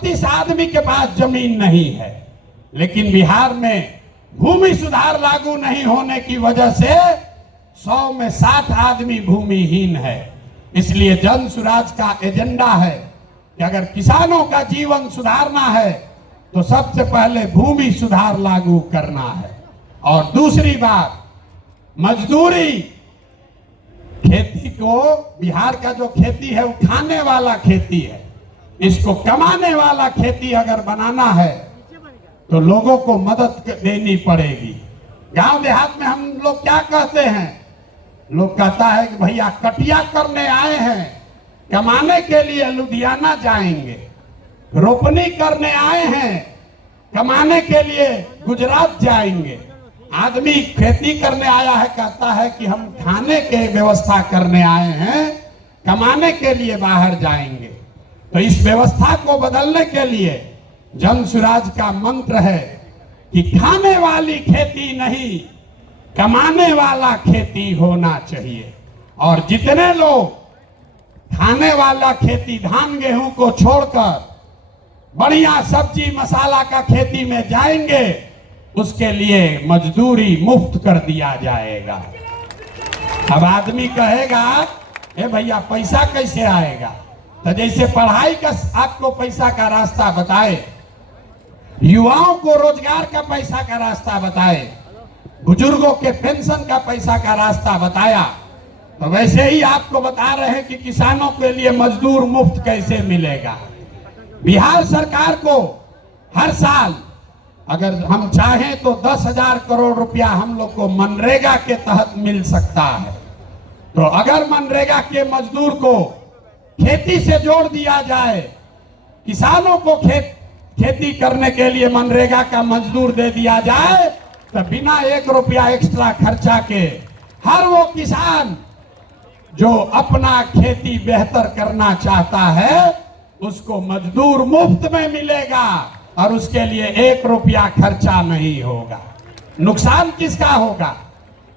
38 आदमी के पास जमीन नहीं है, लेकिन बिहार में भूमि सुधार लागू नहीं होने की वजह से 100 में 60 आदमी भूमिहीन है। इसलिए जन सुराज का एजेंडा है कि अगर किसानों का जीवन सुधारना है तो सबसे पहले भूमि सुधार लागू करना है। और दूसरी बात, मजदूरी। खेती को, बिहार का जो खेती है वो खाने वाला खेती है, इसको कमाने वाला खेती अगर बनाना है तो लोगों को मदद देनी पड़ेगी। गांव देहात में हम लोग क्या कहते हैं, लोग कहता है कि भैया कटिया करने आए हैं, कमाने के लिए लुधियाना जाएंगे, रोपनी करने आए हैं, कमाने के लिए गुजरात जाएंगे। आदमी खेती करने आया है, कहता है कि हम खाने के व्यवस्था करने आए हैं, कमाने के लिए बाहर जाएंगे। तो इस व्यवस्था को बदलने के लिए जन सुराज का मंत्र है कि खाने वाली खेती नहीं, कमाने वाला खेती होना चाहिए। और जितने लोग खाने वाला खेती, धान गेहूं को छोड़कर बढ़िया सब्जी मसाला का खेती में जाएंगे, उसके लिए मजदूरी मुफ्त कर दिया जाएगा। अब आदमी कहेगा, ए भैया पैसा कैसे आएगा? तो जैसे पढ़ाई का आपको पैसा का रास्ता बताए, युवाओं को रोजगार का पैसा का रास्ता बताए, बुजुर्गों के पेंशन का पैसा का रास्ता बताया, तो वैसे ही आपको बता रहे हैं कि किसानों के लिए मजदूर मुफ्त कैसे मिलेगा। बिहार सरकार को हर साल अगर हम चाहें तो 10,000 करोड़ रुपया हम लोग को मनरेगा के तहत मिल सकता है। तो अगर मनरेगा के मजदूर को खेती से जोड़ दिया जाए, किसानों को खेती करने के लिए मनरेगा का मजदूर दे दिया जाए, तो बिना 1 रुपया एक्स्ट्रा खर्चा के हर वो किसान जो अपना खेती बेहतर करना चाहता है उसको मजदूर मुफ्त में मिलेगा और उसके लिए 1 रुपया खर्चा नहीं होगा। नुकसान किसका होगा?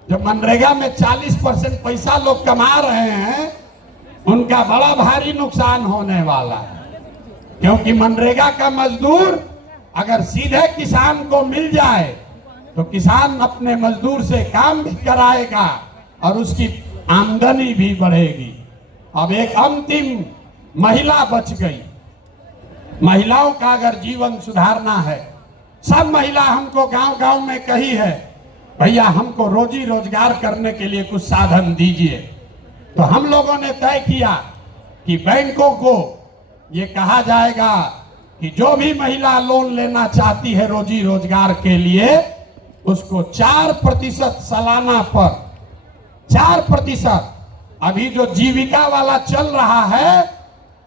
जो मनरेगा में 40% पैसा लोग कमा रहे हैं, उनका बड़ा भारी नुकसान होने वाला है। क्योंकि मनरेगा का मजदूर अगर सीधे किसान को मिल जाए तो किसान अपने मजदूर से काम भी कराएगा और उसकी आमदनी भी बढ़ेगी। अब एक अंतिम महिला बच गई। महिलाओं का अगर जीवन सुधारना है, सब महिला हमको गांव-गांव में कही है, भैया हमको रोजी रोजगार करने के लिए कुछ साधन दीजिए। तो हम लोगों ने तय किया कि बैंकों को ये कहा जाएगा कि जो भी महिला लोन लेना चाहती है रोजी रोजगार के लिए, उसको 4% सालाना पर 4%, अभी जो जीविका वाला चल रहा है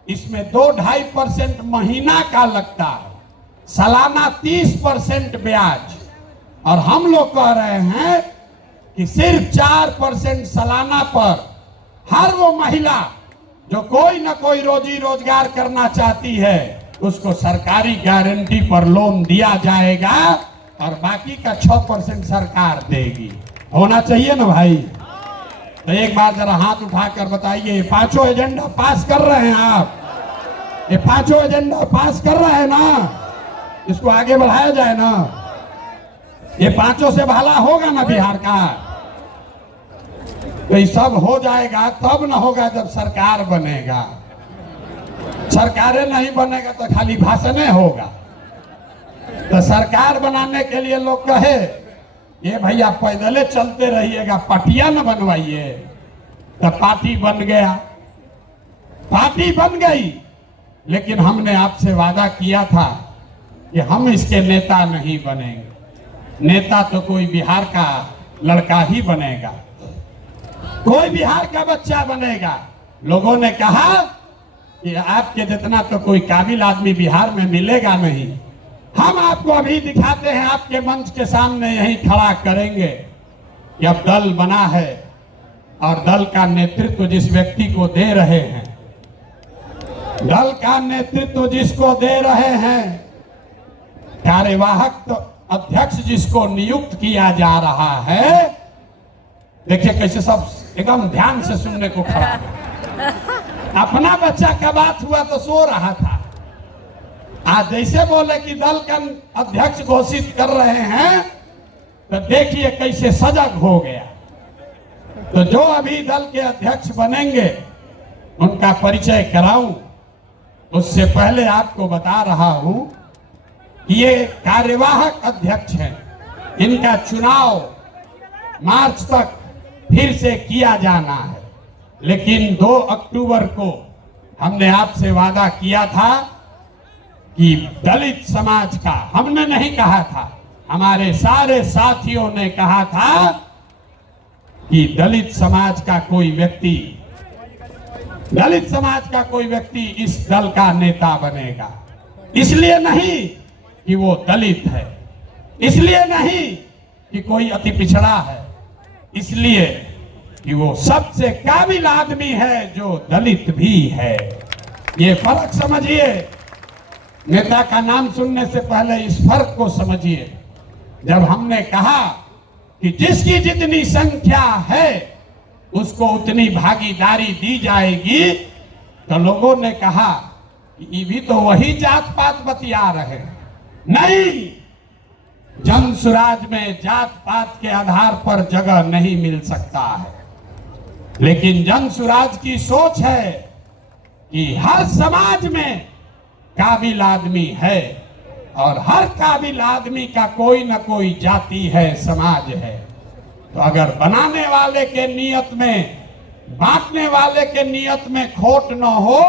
इसमें 2-2.5% महीना का लगता है, सालाना 30% ब्याज। और हम लोग कह रहे हैं कि सिर्फ 4% सालाना पर हर वो महिला जो कोई ना कोई रोजी रोजगार करना चाहती है उसको सरकारी गारंटी पर लोन दिया जाएगा और बाकी का 6% सरकार देगी। होना चाहिए ना भाई? तो एक बार जरा हाथ उठाकर बताइए, 5 एजेंडा पास कर रहे हैं आप? ये 5 एजेंडा पास कर रहे हैं ना? इसको आगे बढ़ाया जाए ना? ये 5 से भला होगा ना बिहार का? तो ये सब हो जाएगा तब ना होगा जब सरकार बनेगा। सरकारें नहीं बनेगा तो खाली भाषण होगा। तो सरकार बनाने के लिए लोग कहे ये भैया पैदले चलते रहिएगा, पार्टियां न बनवाइए। तो पार्टी बन गया, पार्टी बन गई, लेकिन हमने आपसे वादा किया था कि हम इसके नेता नहीं बनेंगे। नेता तो कोई बिहार का लड़का ही बनेगा, कोई बिहार का बच्चा बनेगा। लोगों ने कहा कि आपके जितना तो कोई काबिल आदमी बिहार में मिलेगा नहीं। हम आपको अभी दिखाते हैं, आपके मंच के सामने यही खड़ा करेंगे कि अब दल बना है और दल का नेतृत्व जिस व्यक्ति को दे रहे हैं, दल का नेतृत्व जिसको दे रहे हैं, कार्यवाहक अध्यक्ष जिसको नियुक्त किया जा रहा है, देखिए कैसे सब एकदम ध्यान से सुनने को खड़ा। अपना बच्चा का बात हुआ तो सो रहा था, आज जैसे बोले कि दल का अध्यक्ष घोषित कर रहे हैं, तो देखिए कैसे सजग हो गया। तो जो अभी दल के अध्यक्ष बनेंगे उनका परिचय कराऊं, उससे पहले आपको बता रहा हूं कि ये कार्यवाहक अध्यक्ष हैं। इनका चुनाव मार्च तक फिर से किया जाना है, लेकिन 2 अक्टूबर को हमने आपसे वादा किया था कि दलित समाज का, हमने नहीं कहा था, हमारे सारे साथियों ने कहा था कि दलित समाज का कोई व्यक्ति इस दल का नेता बनेगा। इसलिए नहीं कि वो दलित है, इसलिए नहीं कि कोई अति पिछड़ा है, इसलिए कि वो सबसे काबिल आदमी है जो दलित भी है। ये फर्क समझिए। नेता का नाम सुनने से पहले इस फर्क को समझिए। जब हमने कहा कि जिसकी जितनी संख्या है उसको उतनी भागीदारी दी जाएगी, तो लोगों ने कहा कि ये भी तो वही जात पात बतिया रहे। नहीं, जन सुराज में जात पात के आधार पर जगह नहीं मिल सकता है, लेकिन जन सुराज की सोच है कि हर समाज में काबिल आदमी है और हर काबिल आदमी का कोई न कोई जाति है, समाज है। तो अगर बनाने वाले के नियत में, बांटने वाले के नियत में खोट न हो,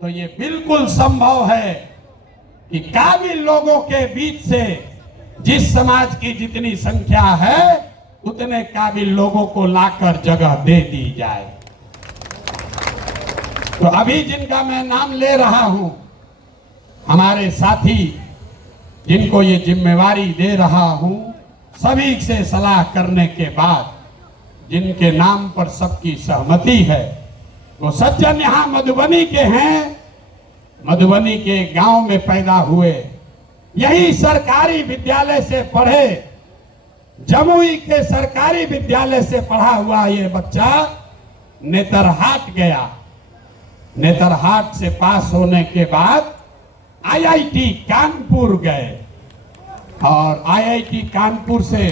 तो ये बिल्कुल संभव है कि काबिल लोगों के बीच से जिस समाज की जितनी संख्या है उतने काबिल लोगों को लाकर जगह दे दी जाए। तो अभी जिनका मैं नाम ले रहा हूं, हमारे साथी जिनको ये जिम्मेवारी दे रहा हूं, सभी से सलाह करने के बाद जिनके नाम पर सबकी सहमति है, वो सज्जन यहाँ मधुबनी के हैं, मधुबनी के गांव में पैदा हुए, यही सरकारी विद्यालय से पढ़े, जमुई के सरकारी विद्यालय से पढ़ा हुआ ये बच्चा नेतरहाट गया। नेतरहाट से पास होने के बाद आईआईटी कानपुर गए और आईआईटी कानपुर से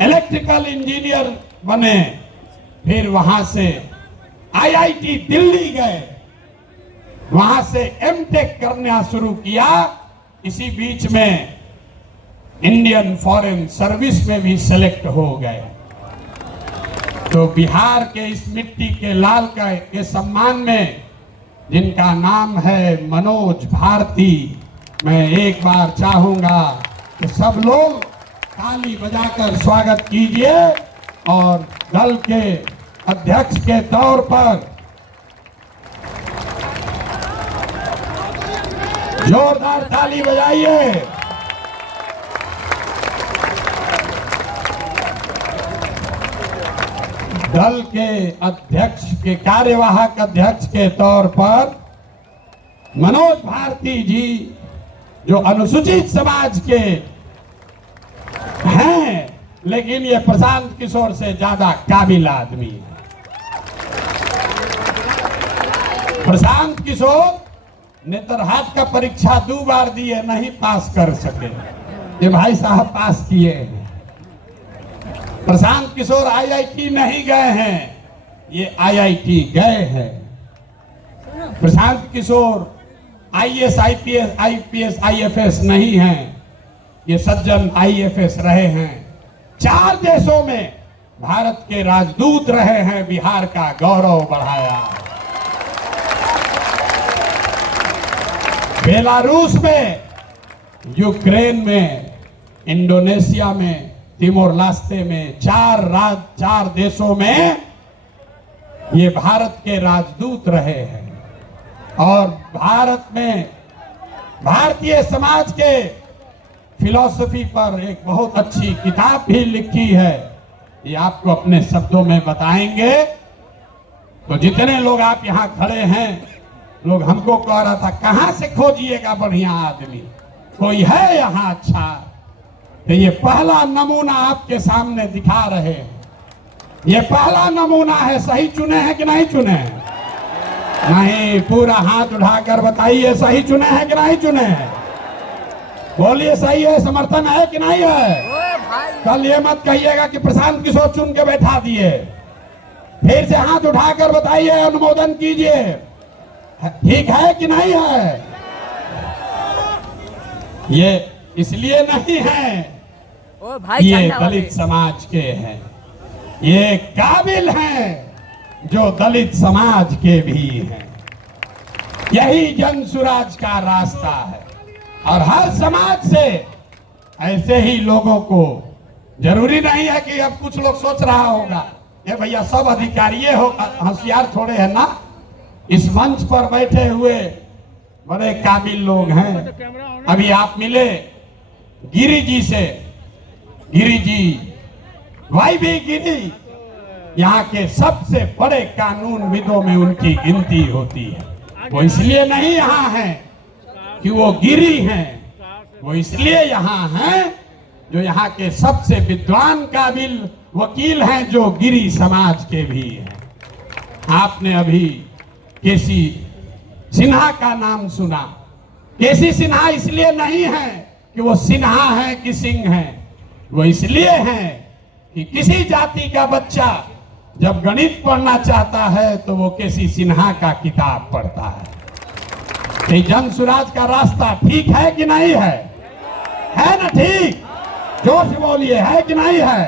इलेक्ट्रिकल इंजीनियर बने। फिर वहां से आईआईटी दिल्ली गए, वहां से एमटेक करना शुरू किया। इसी बीच में इंडियन फॉरेन सर्विस में भी सेलेक्ट हो गए। तो बिहार के इस मिट्टी के लाल के सम्मान में जिनका नाम है मनोज भारती, मैं एक बार चाहूंगा कि सब लोग ताली बजाकर स्वागत कीजिए और दल के अध्यक्ष के तौर पर जोरदार ताली बजाइए। दल के अध्यक्ष के, कार्यवाहक अध्यक्ष के तौर पर मनोज भारती जी, जो अनुसूचित समाज के हैं, लेकिन ये प्रशांत किशोर से ज्यादा काबिल आदमी है। प्रशांत किशोर नेतरहाट का परीक्षा 2 बार दिए, नहीं पास कर सके। ये भाई साहब पास किए हैं। प्रशांत किशोर आईआईटी नहीं गए हैं, ये आईआईटी गए हैं। Prashant Kishor IAS, IPS, IFS नहीं हैं, ये सज्जन आईएफएस रहे हैं। 4 देशों में भारत के राजदूत रहे हैं, बिहार का गौरव बढ़ाया। बेलारूस में, यूक्रेन में, इंडोनेशिया में, तिमोर लास्ते में, 4 देशों में ये भारत के राजदूत रहे हैं। और भारत में भारतीय समाज के फिलॉसफी पर एक बहुत अच्छी किताब भी लिखी है, ये आपको अपने शब्दों में बताएंगे। तो जितने लोग आप यहाँ खड़े हैं, लोग हमको कह रहा था कहाँ से खोजिएगा बढ़िया आदमी, कोई है यहाँ अच्छा? तो ये पहला नमूना आपके सामने दिखा रहे हैं। ये पहला नमूना है, सही चुने हैं कि नहीं चुने हैं? नहीं, पूरा हाथ उठाकर बताइए सही चुने हैं कि नहीं चुने हैं? बोलिए सही है, समर्थन है कि नहीं है? कल ये मत कहिएगा कि प्रशांत किशोर चुन के बैठा दिए। फिर से हाथ उठाकर बताइए, अनुमोदन कीजिए, ठीक है कि नहीं है? ये इसलिए नहीं है ये दलित समाज के हैं, ये काबिल हैं जो दलित समाज के भी हैं। यही जन सुराज का रास्ता है और हर समाज से ऐसे ही लोगों को, जरूरी नहीं है कि अब कुछ लोग सोच रहा होगा ये भैया सब अधिकारी हो, होशियार थोड़े है ना। इस मंच पर बैठे हुए बड़े काबिल लोग हैं। अभी आप मिले गिरी जी से, गिरी जी, भाई भी गिरी यहाँ के सबसे बड़े कानूनविदों में उनकी गिनती होती है। वो इसलिए नहीं यहाँ हैं कि वो गिरी हैं, वो इसलिए यहाँ हैं जो यहाँ के सबसे विद्वान काबिल वकील हैं, जो गिरी समाज के भी हैं। आपने अभी केसी सिन्हा का नाम सुना। केसी सिन्हा इसलिए नहीं है कि वो सिन्हा है कि सिंह है, वो इसलिए है कि किसी जाति का बच्चा जब गणित पढ़ना चाहता है तो वो केसी सिन्हा का किताब पढ़ता है। ये जन सुराज का रास्ता ठीक है कि नहीं है? है ना ठीक? जोर से बोलिए, है कि नहीं है?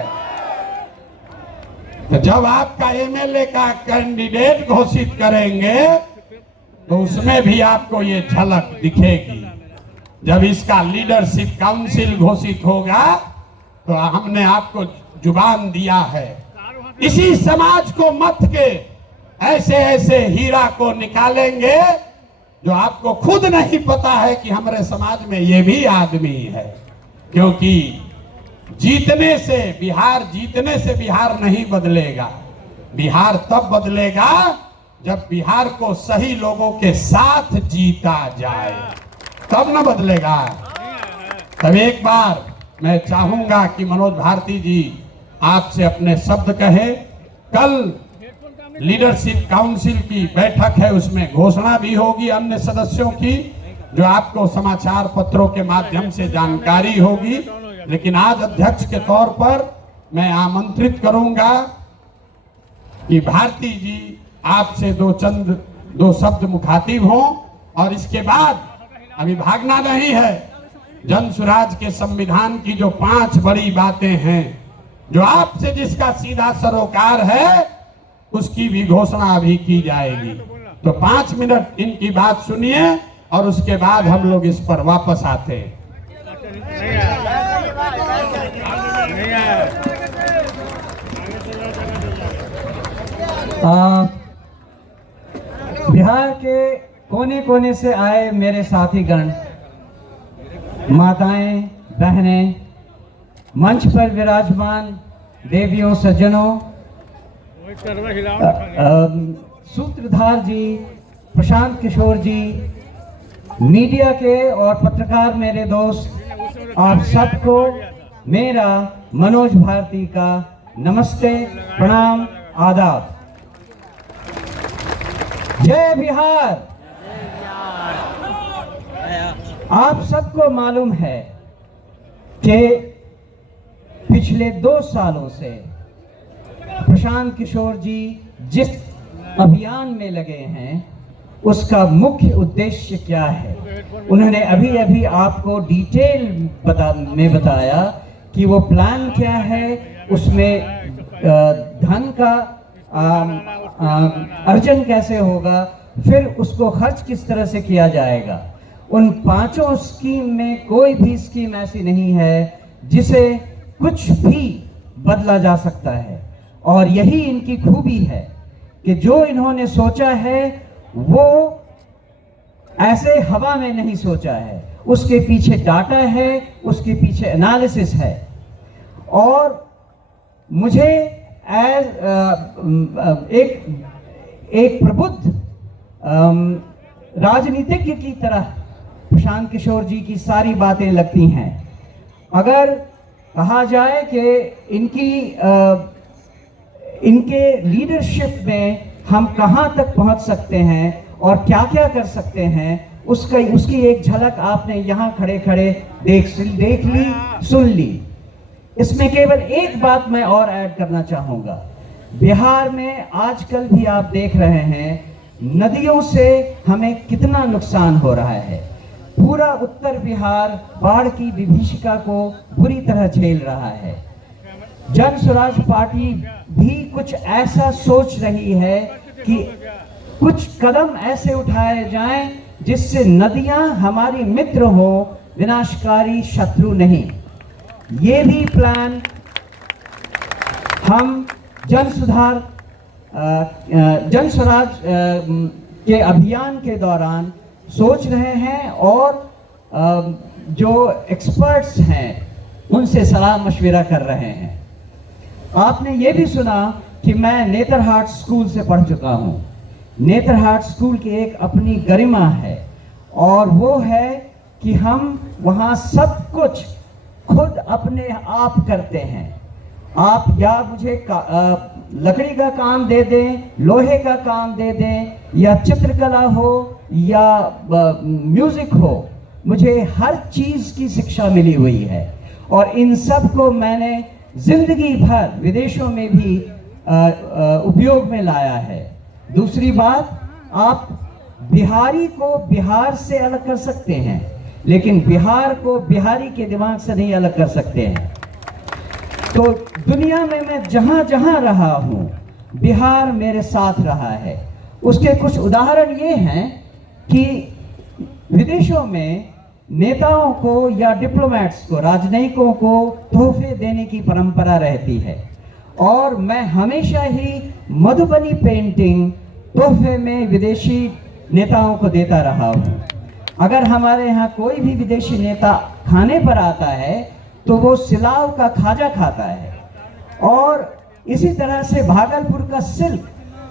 तो जब आपका एमएलए का कैंडिडेट घोषित करेंगे तो उसमें भी आपको ये झलक दिखेगी। जब इसका लीडरशिप काउंसिल घोषित होगा तो हमने आपको जुबान दिया है, इसी समाज को मत के ऐसे ऐसे हीरा को निकालेंगे जो आपको खुद नहीं पता है कि हमारे समाज में ये भी आदमी है। क्योंकि जीतने से बिहार नहीं बदलेगा। बिहार तब बदलेगा जब बिहार को सही लोगों के साथ जीता जाए, तब न बदलेगा। तब एक बार मैं चाहूंगा कि मनोज भारती जी आपसे अपने शब्द कहें। कल लीडरशिप काउंसिल की बैठक है, उसमें घोषणा भी होगी अन्य सदस्यों की, जो आपको समाचार पत्रों के माध्यम से जानकारी होगी। लेकिन आज अध्यक्ष के तौर पर मैं आमंत्रित करूंगा कि भारती जी आपसे दो शब्द मुखातिब हों और इसके बाद अभी भागना नहीं है। जन सुराज के संविधान की जो 5 बड़ी बातें हैं, जो आपसे जिसका सीधा सरोकार है, उसकी भी घोषणा अभी की जाएगी। तो 5 मिनट इनकी बात सुनिए और उसके बाद हम लोग इस पर वापस आते हैं। बिहार के कोने कोने से आए मेरे साथीगण, माताएं, बहनें, मंच पर विराजमान देवियों, सज्जनों, सूत्रधार जी, प्रशांत किशोर जी, मीडिया के और पत्रकार मेरे दोस्त, आप सबको मेरा मनोज भारती का नमस्ते, प्रणाम, आदाब। जय बिहार। आप सबको मालूम है कि पिछले 2 सालों से प्रशांत किशोर जी जिस अभियान में लगे हैं, उसका मुख्य उद्देश्य क्या है। उन्होंने अभी अभी आपको डिटेल में बताया कि वो प्लान क्या है, उसमें धन का अर्जन कैसे होगा, फिर उसको खर्च किस तरह से किया जाएगा। उन 5 स्कीम में कोई भी स्कीम ऐसी नहीं है जिसे कुछ भी बदला जा सकता है। और यही इनकी खूबी है कि जो इन्होंने सोचा है वो ऐसे हवा में नहीं सोचा है, उसके पीछे डाटा है, उसके पीछे एनालिसिस है। और मुझे एक प्रबुद्ध राजनीतिज्ञ की तरह प्रशांत किशोर जी की सारी बातें लगती हैं। अगर कहा जाए कि इनके लीडरशिप में हम कहां तक पहुंच सकते हैं और क्या क्या कर सकते हैं उसकी एक झलक आपने यहाँ खड़े खड़े देख ली, सुन ली। इसमें केवल एक बात मैं और ऐड करना चाहूँगा। बिहार में आजकल भी आप देख रहे हैं नदियों से हमें कितना नुकसान हो रहा है। पूरा उत्तर बिहार बाढ़ की विभीषिका को बुरी तरह झेल रहा है। जन स्वराज पार्टी भी कुछ ऐसा सोच रही है कि कुछ कदम ऐसे उठाए जाएं जिससे नदियां हमारी मित्र हो, विनाशकारी शत्रु नहीं। ये भी प्लान हम जन स्वराज के अभियान के दौरान सोच रहे हैं और जो एक्सपर्ट्स हैं उनसे सलाह मशविरा कर रहे हैं। आपने ये भी सुना कि मैं नेतरहाट स्कूल से पढ़ चुका हूँ। नेतरहाट स्कूल की एक अपनी गरिमा है और वो है कि हम वहाँ सब कुछ खुद अपने आप करते हैं। आप या मुझे लकड़ी का काम दे दें, लोहे का काम दे दें, या चित्रकला हो या म्यूजिक हो, मुझे हर चीज़ की शिक्षा मिली हुई है और इन सब को मैंने जिंदगी भर विदेशों में भी उपयोग में लाया है। दूसरी बात, आप बिहारी को बिहार से अलग कर सकते हैं, लेकिन बिहार को बिहारी के दिमाग से नहीं अलग कर सकते हैं। तो दुनिया में मैं जहाँ जहाँ रहा हूँ, बिहार मेरे साथ रहा है। उसके कुछ उदाहरण ये हैं कि विदेशों में नेताओं को या डिप्लोमेट्स को, राजनयिकों को तोहफे देने की परंपरा रहती है और मैं हमेशा ही मधुबनी पेंटिंग तोहफे में विदेशी नेताओं को देता रहा हूँ। अगर हमारे यहाँ कोई भी विदेशी नेता खाने पर आता है तो वो सिलाव का खाजा खाता है। और इसी तरह से भागलपुर का सिल्क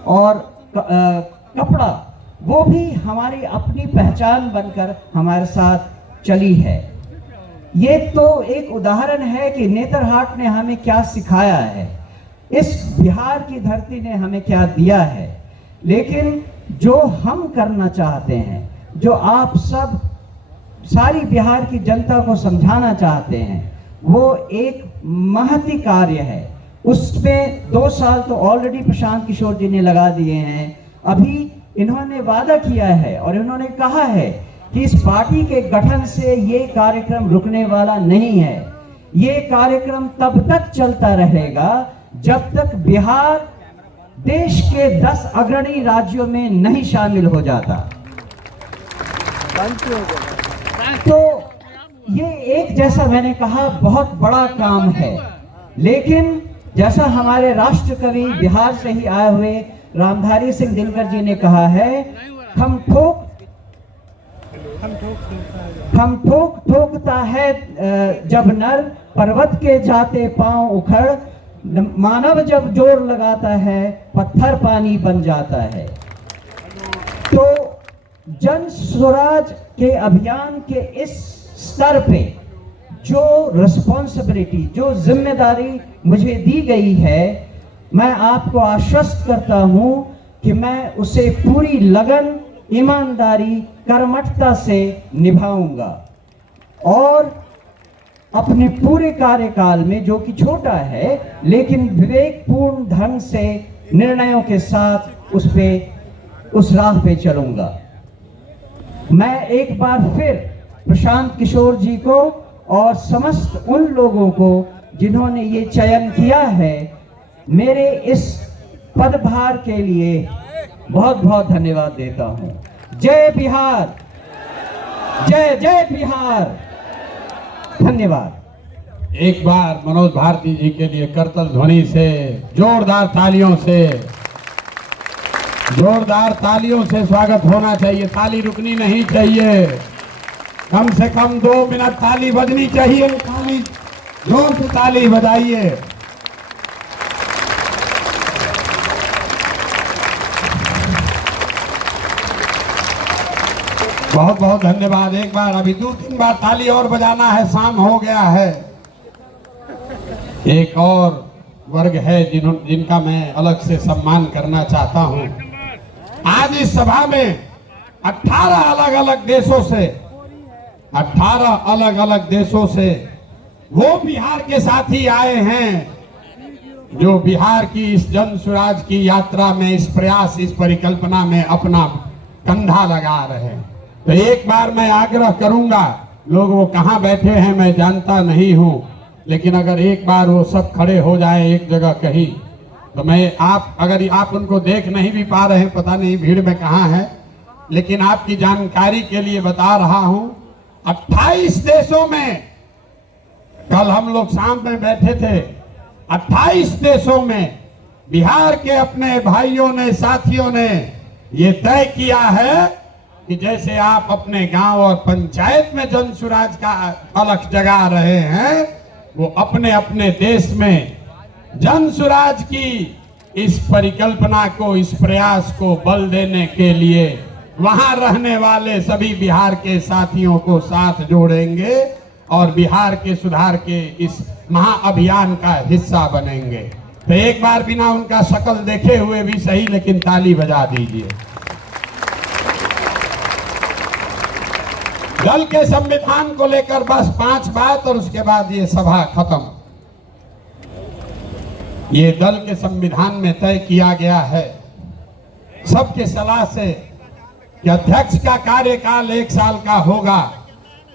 और कपड़ा, वो भी हमारी अपनी पहचान बनकर हमारे साथ चली है। ये तो एक उदाहरण है कि नेतरहाट ने हमें क्या सिखाया है, इस बिहार की धरती ने हमें क्या दिया है। लेकिन जो हम करना चाहते हैं, जो आप सब सारी बिहार की जनता को समझाना चाहते हैं, वो एक महती कार्य है। उसमें 2 साल तो ऑलरेडी प्रशांत किशोर जी ने लगा दिए हैं। अभी इन्होंने वादा किया है और इन्होंने कहा है कि इस पार्टी के गठन से ये कार्यक्रम रुकने वाला नहीं है। ये कार्यक्रम तब तक चलता रहेगा जब तक बिहार देश के 10 अग्रणी राज्यों में नहीं शामिल हो जाता। तो ये एक, जैसा मैंने कहा, बहुत बड़ा काम है। लेकिन जैसा हमारे राष्ट्र कवि बिहार से ही आए हुए रामधारी सिंह दिनकर जी ने कहा है, हम ठोक ठोकता है जब नर, पर्वत के जाते पांव उखड़, मानव जब जोर लगाता है पत्थर पानी बन जाता है। तो जन स्वराज के अभियान के इस स्तर पे जो रिस्पॉन्सिबिलिटी, जो जिम्मेदारी मुझे दी गई है, मैं आपको आश्वस्त करता हूं कि मैं उसे पूरी लगन, ईमानदारी, कर्मठता से निभाऊंगा और अपने पूरे कार्यकाल में, जो कि छोटा है लेकिन विवेकपूर्ण ढंग से निर्णयों के साथ उस राह पे चलूंगा। मैं एक बार फिर प्रशांत किशोर जी को और समस्त उन लोगों को जिन्होंने ये चयन किया है, मेरे इस पदभार के लिए बहुत बहुत धन्यवाद देता हूं। जय बिहार, जय जय बिहार। धन्यवाद। एक बार मनोज भारती जी के लिए करतल ध्वनि से, जोरदार तालियों से स्वागत होना चाहिए। ताली रुकनी नहीं चाहिए, कम से कम 2 मिनट ताली बजनी चाहिए। ताली, जोर से ताली बजाइए। बहुत बहुत धन्यवाद। एक बार, अभी 2-3 बार ताली और बजाना है, शाम हो गया है। एक और वर्ग है जिनका मैं अलग से सम्मान करना चाहता हूं। आज इस सभा में 18 अलग अलग देशों से, 18 अलग अलग देशों से वो बिहार के साथी आए हैं जो बिहार की इस जन स्वराज की यात्रा में, इस प्रयास, इस परिकल्पना में अपना कंधा लगा रहे हैं। तो एक बार मैं आग्रह करूंगा, लोग वो कहाँ बैठे हैं मैं जानता नहीं हूं, लेकिन अगर एक बार वो सब खड़े हो जाए एक जगह कहीं, तो मैं अगर आप उनको देख नहीं भी पा रहे हैं, पता नहीं भीड़ में कहाँ है, लेकिन आपकी जानकारी के लिए बता रहा हूं, 28 देशों में, कल हम लोग शाम में बैठे थे, 28 देशों में बिहार के अपने भाइयों ने, साथियों ने ये तय किया है कि जैसे आप अपने गांव और पंचायत में जन स्वराज का अलख जगा रहे हैं, वो अपने अपने देश में जन स्वराज की इस परिकल्पना को, इस प्रयास को बल देने के लिए वहां रहने वाले सभी बिहार के साथियों को साथ जोड़ेंगे और बिहार के सुधार के इस महाअभियान का हिस्सा बनेंगे। तो एक बार बिना उनका शक्ल देखे हुए भी सही, लेकिन ताली बजा दीजिए। दल के संविधान को लेकर बस 5 बात और उसके बाद ये सभा खत्म। ये दल के संविधान में तय किया गया है सबके सलाह से कि अध्यक्ष का कार्यकाल 1 साल का होगा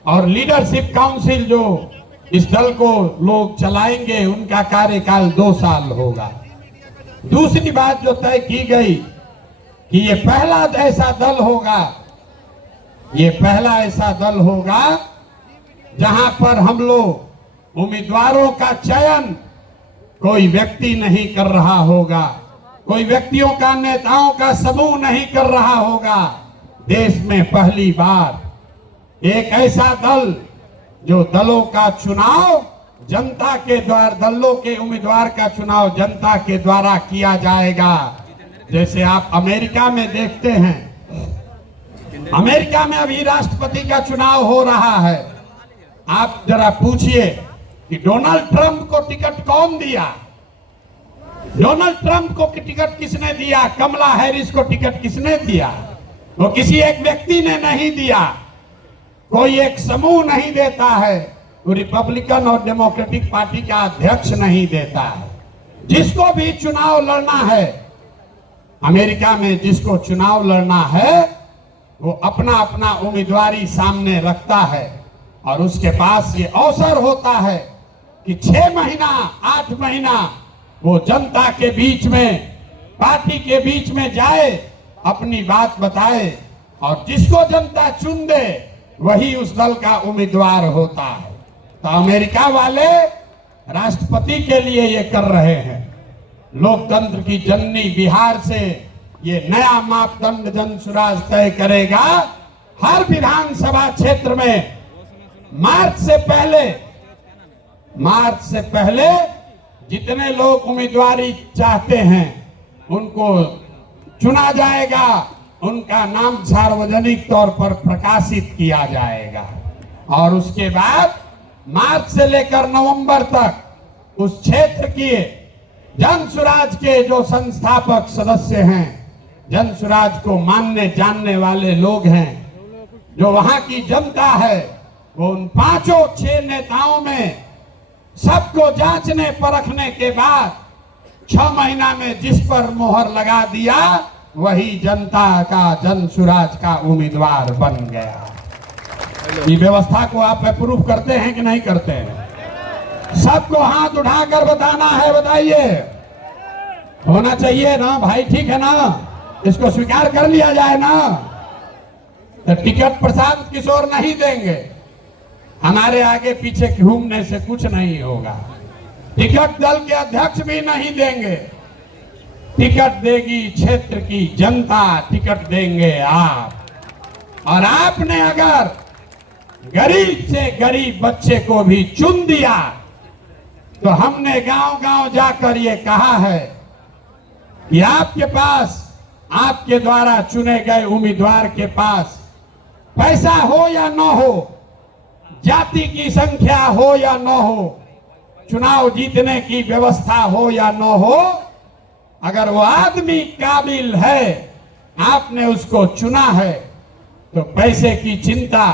और लीडरशिप काउंसिल जो इस दल को लोग चलाएंगे उनका कार्यकाल 2 साल होगा। दूसरी बात जो तय की गई कि ये पहला ऐसा दल होगा, ये पहला ऐसा दल होगा जहां पर हम लोग उम्मीदवारों का चयन कोई व्यक्ति नहीं कर रहा होगा, कोई व्यक्तियों का, नेताओं का समूह नहीं कर रहा होगा। देश में पहली बार एक ऐसा दल जो दलों का चुनाव जनता के द्वारा, दलों के उम्मीदवार का चुनाव जनता के द्वारा किया जाएगा। जैसे आप अमेरिका में देखते हैं, अमेरिका में अभी राष्ट्रपति का चुनाव हो रहा है। आप जरा पूछिए कि डोनाल्ड ट्रंप को टिकट कौन दिया? डोनाल्ड ट्रंप को टिकट किसने दिया? कमला हैरिस को टिकट किसने दिया? वो किसी एक व्यक्ति ने नहीं दिया, कोई एक समूह नहीं देता है, वो रिपब्लिकन और डेमोक्रेटिक पार्टी का अध्यक्ष नहीं देता है। जिसको भी चुनाव लड़ना है अमेरिका में, जिसको चुनाव लड़ना है वो अपना अपना उम्मीदवारी सामने रखता है और उसके पास ये अवसर होता है कि 6 महीना 8 महीना वो जनता के बीच में, पार्टी के बीच में जाए, अपनी बात बताए और जिसको जनता चुन दे वही उस दल का उम्मीदवार होता है। तो अमेरिका वाले राष्ट्रपति के लिए ये कर रहे हैं। लोकतंत्र की जननी बिहार से ये नया मापदंड जन स्वराज तय करेगा। हर विधानसभा क्षेत्र में मार्च से पहले जितने लोग उम्मीदवारी चाहते हैं उनको चुना जाएगा, उनका नाम सार्वजनिक तौर पर प्रकाशित किया जाएगा और उसके बाद मार्च से लेकर नवंबर तक उस क्षेत्र के जन स्वराज के जो संस्थापक सदस्य हैं, जन स्वराज को मानने जानने वाले लोग हैं, जो वहां की जनता है, वो उन 5-6 नेताओं में सबको जांचने परखने के बाद 6 महीना में जिस पर मोहर लगा दिया वही जनता का, जन स्वराज का उम्मीदवार बन गया। ये व्यवस्था को आप अप्रूव करते हैं कि नहीं करते हैं? सबको हाथ उठाकर बताना है, बताइए। होना चाहिए ना भाई, ठीक है ना? इसको स्वीकार कर लिया जाए ना? तो टिकट प्रशांत किशोर नहीं देंगे, हमारे आगे पीछे घूमने से कुछ नहीं होगा। टिकट दल के अध्यक्ष भी नहीं देंगे, टिकट देगी क्षेत्र की जनता, टिकट देंगे आप। और आपने अगर गरीब से गरीब बच्चे को भी चुन दिया तो हमने गांव-गांव जाकर ये कहा है कि आपके पास, आपके द्वारा चुने गए उम्मीदवार के पास पैसा हो या न हो, जाति की संख्या हो या न हो, चुनाव जीतने की व्यवस्था हो या न हो, अगर वो आदमी काबिल है, आपने उसको चुना है, तो पैसे की चिंता,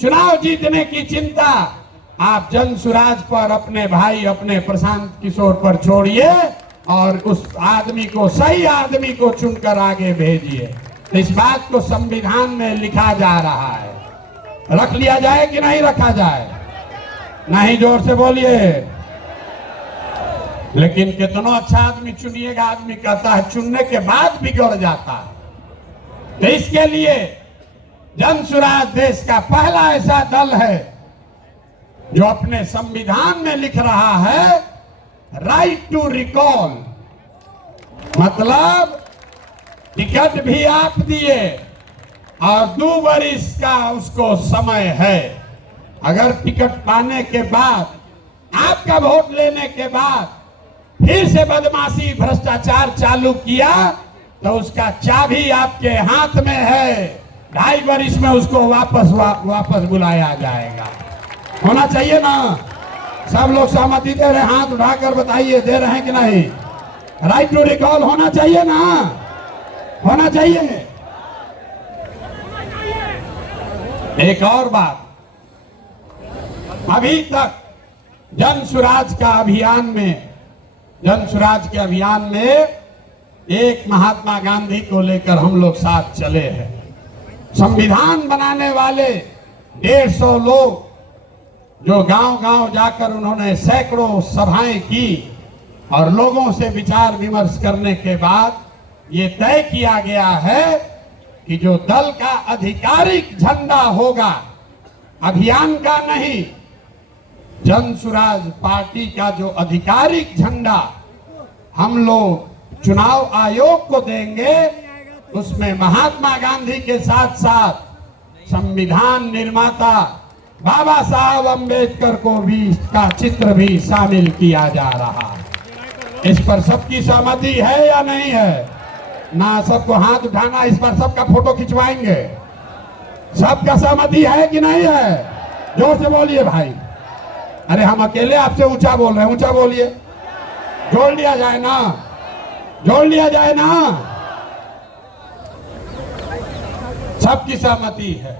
चुनाव जीतने की चिंता आप जन सुराज पर, अपने भाई, अपने प्रशांत किशोर पर छोड़िए और उस आदमी को, सही आदमी को चुनकर आगे भेजिए। तो इस बात को संविधान में लिखा जा रहा है, रख लिया जाए कि नहीं रखा जाए? नहीं, जोर से बोलिए। लेकिन कितना अच्छा आदमी चुनिएगा, आदमी कहता है चुनने के बाद बिगड़ जाता है। तो इसके लिए जन सुराज देश का पहला ऐसा दल है जो अपने संविधान में लिख रहा है राइट टू रिकॉल, मतलब टिकट भी आप दिए और 2 वर्ष का उसको समय है। अगर टिकट पाने के बाद, आपका वोट लेने के बाद फिर से बदमाशी, भ्रष्टाचार चालू किया तो उसका चाबी आपके हाथ में है। 2.5 वर्ष में उसको वापस बुलाया जाएगा। होना चाहिए ना? सब लोग सहमति दे रहे हैं? हाथ उठाकर बताइए, दे रहे हैं कि नहीं? राइट टू रिकॉल होना चाहिए ना? होना चाहिए। एक और बात, अभी तक जन सुराज के अभियान में एक महात्मा गांधी को लेकर हम लोग साथ चले हैं। संविधान बनाने वाले 150 लोग जो गांव-गांव जाकर उन्होंने सैकड़ों सभाएं की और लोगों से विचार विमर्श करने के बाद ये तय किया गया है कि जो दल का आधिकारिक झंडा होगा, अभियान का नहीं, जन सुराज पार्टी का जो आधिकारिक झंडा हम लोग चुनाव आयोग को देंगे, उसमें महात्मा गांधी के साथ साथ संविधान निर्माता बाबा साहब अम्बेडकर को भी का चित्र भी शामिल किया जा रहा है। इस पर सबकी सहमति है या नहीं है? ना सबको हाथ उठाना, इस पर सबका फोटो खिंचवाएंगे। सबका सहमति है कि नहीं है? जोर से बोलिए भाई। अरे हम अकेले आपसे ऊंचा बोल रहे हैं, ऊंचा बोलिए। जोड़ लिया जाए ना, जोड़ लिया जाए ना। सबकी सहमति है।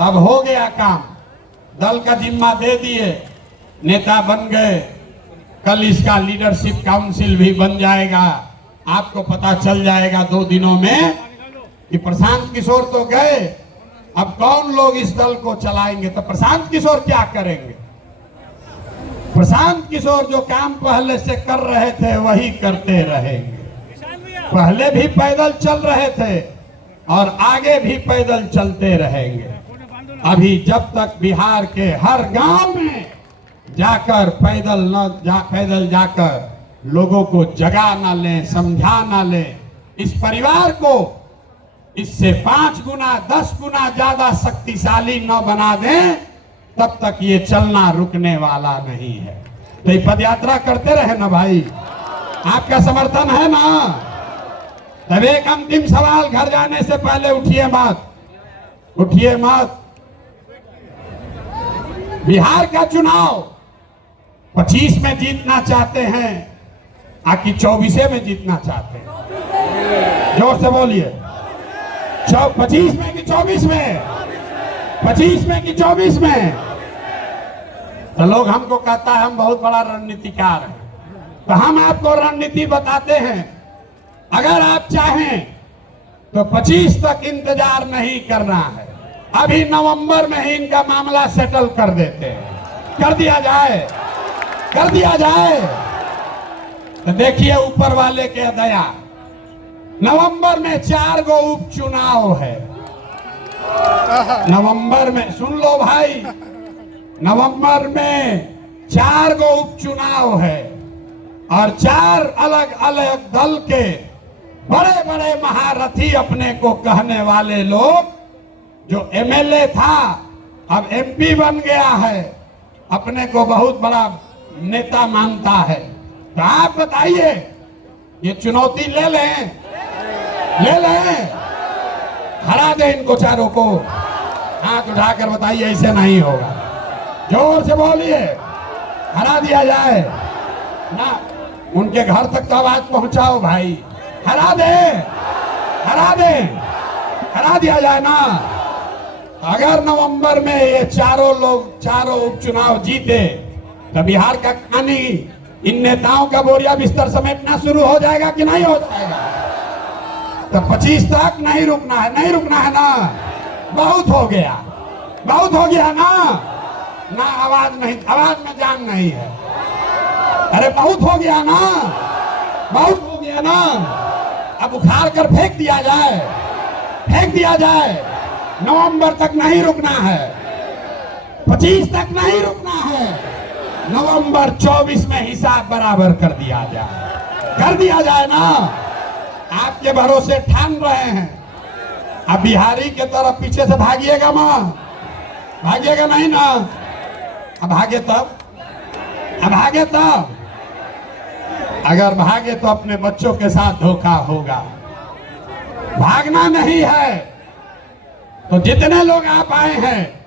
अब हो गया काम, दल का जिम्मा दे दिए, नेता बन गए, कल इसका लीडरशिप काउंसिल भी बन जाएगा। आपको पता चल जाएगा 2 दिनों में कि प्रशांत किशोर तो गए, अब कौन लोग इस दल को चलाएंगे। तो प्रशांत किशोर क्या करेंगे? प्रशांत किशोर जो काम पहले से कर रहे थे वही करते रहेंगे। पहले भी पैदल चल रहे थे और आगे भी पैदल चलते रहेंगे। अभी जब तक बिहार के हर गांव में जाकर पैदल जाकर लोगों को जगा ना लें, समझा ना लें, इस परिवार को इससे 5 गुना 10 गुना ज्यादा शक्तिशाली न बना दें, तब तक ये चलना रुकने वाला नहीं है। तो ये पदयात्रा करते रहे ना भाई, आपका समर्थन है ना? तब एक अंतिम सवाल, घर जाने से पहले उठिए मत, उठिए मत। बिहार का चुनाव 25 में जीतना चाहते हैं आकि 24 में जीतना चाहते हैं? जोर से बोलिए। 25 में कि 24 में? 25 में कि 24 में? तो लोग हमको कहता है हम बहुत बड़ा रणनीतिकार हैं, तो हम आपको रणनीति बताते हैं। अगर आप चाहें तो 25 तक इंतजार नहीं करना है, अभी नवंबर में ही इनका मामला सेटल कर देते हैं। कर दिया जाए, कर दिया जाए। तो देखिए ऊपर वाले के दया, नवंबर में 4 गो उपचुनाव है। नवंबर में, सुन लो भाई, नवंबर में 4 गो उपचुनाव है और 4 अलग अलग दल के बड़े बड़े महारथी, अपने को कहने वाले लोग, जो एमएलए था अब एमपी बन गया है, अपने को बहुत बड़ा नेता मानता है। तो आप बताइए, ये चुनौती ले लें, ले लें, हरा दे इनको चारों को। हाथ उठाकर बताइए, ऐसे नहीं होगा। जोर से बोलिए, हरा दिया जाए ना। उनके घर तक तो आवाज पहुंचाओ भाई, हरा दे, हरा दे, हरा दिया जाए ना। अगर नवंबर में ये चारों उपचुनाव जीते तो बिहार का कहानी इन नेताओं का बोरिया बिस्तर समेटना शुरू हो जाएगा कि नहीं हो जाएगा? तो 25 तक नहीं रुकना है ना। बहुत हो गया ना आवाज में जान नहीं है। अरे बहुत हो गया ना। अब उखाड़ कर फेंक दिया जाए। नवंबर तक नहीं रुकना है, 25 तक नहीं रुकना है। नवंबर 24 में हिसाब बराबर कर दिया जाए ना। आपके भरोसे ठान रहे हैं। अब बिहारी के तरफ पीछे से भागिएगा नहीं ना। अब भागे तब अगर भागे तो अपने बच्चों के साथ धोखा होगा। भागना नहीं है तो जितने लोग आप आए हैं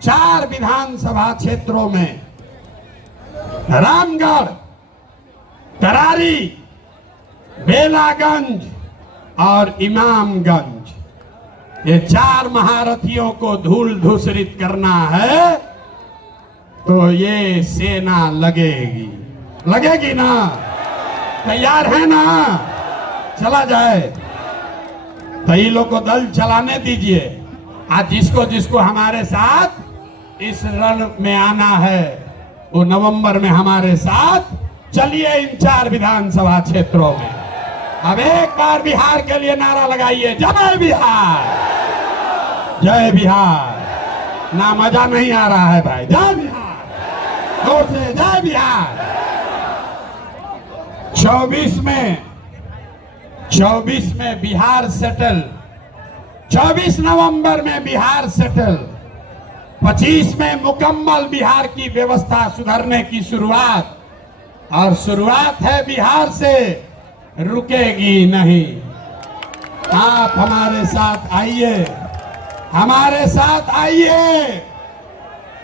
4 विधानसभा क्षेत्रों में, रामगढ़, तरारी, बेलागंज और इमामगंज, ये 4 महारथियों को धूल धूसरित करना है तो ये सेना लगेगी ना। तैयार है ना? चला जाए तो ये लोग को दल चलाने दीजिए। आज जिसको हमारे साथ इस रण में आना है वो नवंबर में हमारे साथ चलिए इन 4 विधानसभा क्षेत्रों में। अब एक बार बिहार के लिए नारा लगाइए, जय बिहार। ना मजा नहीं आ रहा है भाई, जय बिहार, जोर से जय बिहार। 24 में बिहार सेटल, 24 नवंबर में बिहार सेटल, 25 में मुकम्मल बिहार की व्यवस्था सुधरने की शुरुआत, और शुरुआत है बिहार से, रुकेगी नहीं। आप हमारे साथ आइए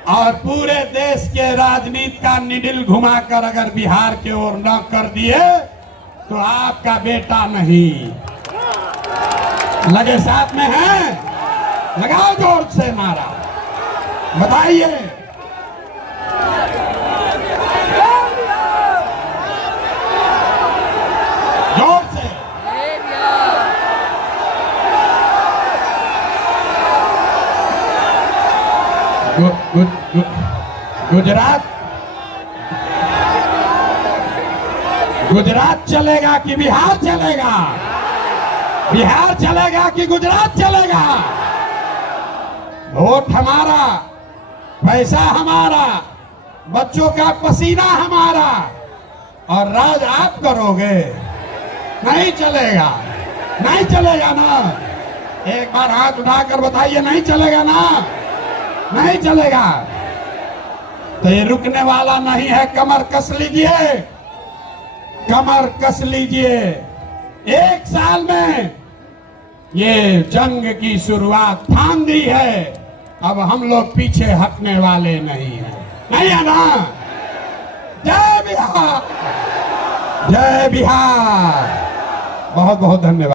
और पूरे देश के राजनीति का निडिल घुमाकर अगर बिहार की ओर न कर दिए तो आपका बेटा नहीं। लगे साथ में हैं? लगाओ जोर से नारा, बताइए। जोर से। गुजरात चलेगा कि बिहार चलेगा? बिहार चलेगा कि गुजरात चलेगा? वोट हमारा, पैसा हमारा, बच्चों का पसीना हमारा, और राज आप करोगे। नहीं चलेगा ना। एक बार हाथ उठाकर बताइए, नहीं चलेगा ना। नहीं चलेगा तो ये रुकने वाला नहीं है। कमर कस लीजिए। 1 साल में ये जंग की शुरुआत ठान दी है। अब हम लोग पीछे हटने वाले नहीं है ना। जय बिहार। बहुत बहुत धन्यवाद।